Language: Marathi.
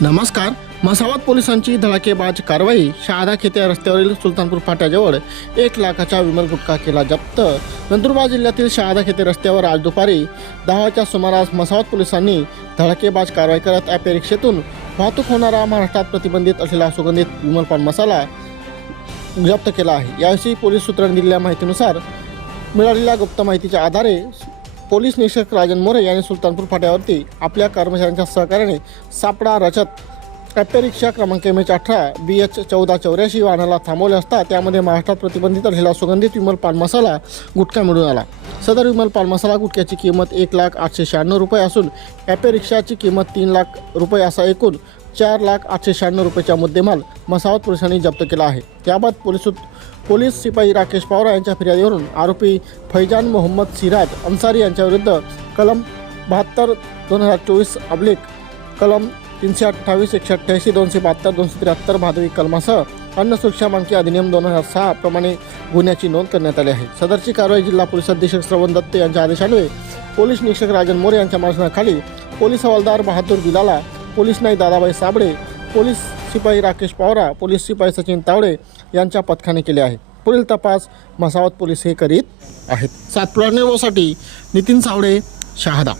नमस्कार. मसावत पोलिसांची धडाकेबाज कारवाई शहादा खेते रस्त्यावरील सुलतानपूर फाट्याजवळ एक लाखाचा विमल गुटखा केला जप्त. नंदुरबार जिल्ह्यातील शहादा खेते रस्त्यावर आज दुपारी दहाच्या सुमारास मसावत पोलिसांनी धडाकेबाज कारवाई करत ॲपे रिक्षेतून वाहतूक होणारा महाराष्ट्रात प्रतिबंधित असलेला सुगंधित विमल पान मसाला जप्त केला आहे. याविषयी पोलीस सूत्रांनी दिलेल्या माहितीनुसार मिळालेल्या गुप्त माहितीच्या आधारे पोलीस निरीक्षक राजन मोरे यांनी सुलतानपूर फाट्यावरती आपल्या कर्मचाऱ्यांच्या सहकार्याने सापडा रचत ॲप्टे रिक्षा क्रमांक एम एच अठरा बी एच चौदा चौऱ्याऐंशी वाहनाला थांबवले असता त्यामध्ये महाराष्ट्रात प्रतिबंधित असलेला सुगंधित विमल पान मसाला गुटखा मिळून आला. सदर विमल पान मसाला गुटख्याची किंमत एक लाख आठशे शहाण्णव रुपये असून ॲपे रिक्षाची किंमत तीन लाख रुपये असा एकूण चार लाख आठशे शहाण्णव रुपयाचा मुद्देमाल मसावत पोलिसांनी जप्त केला आहे. त्याबाबत पोलीस पोलीस शिपाई राकेश पवार यांच्या फिर्यादीवरून आरोपी फैजान मोहम्मद सिराज अन्सारी यांच्याविरुद्ध कलम बहात्तर दोन हजार चोवीस अब्लिक कलम तीनशे अठ्ठावीस एकशे अठ्ठ्याऐंशी दोनशे बहात्तर दोनशे त्र्याहत्तर भादवी कलमासह अन्न सुरक्षा मानकी अधिनियम दोन हजार सहा प्रमाणे गुन्ह्याची नोंद करण्यात आली आहे. सदरची कारवाई जिल्हा पोलीस अधीक्षक श्रवण दत्त यांच्या आदेशान्वये पोलीस निरीक्षक राजन मोरे यांच्या मार्गदर्शनाखाली पोलीस हवालदार बहादूर बिलाला पोलीस नाईक दादाबाई साबळे पोलीस शिपाई राकेश पवारा पोलीस शिपाई सचिन तावडे यांच्या पथकाने केले आहे. पुढील तपास मसावत पोलीस हे करीत आहेत. सातपुडा न्यूजसाठी नितीन सावडे शहादा.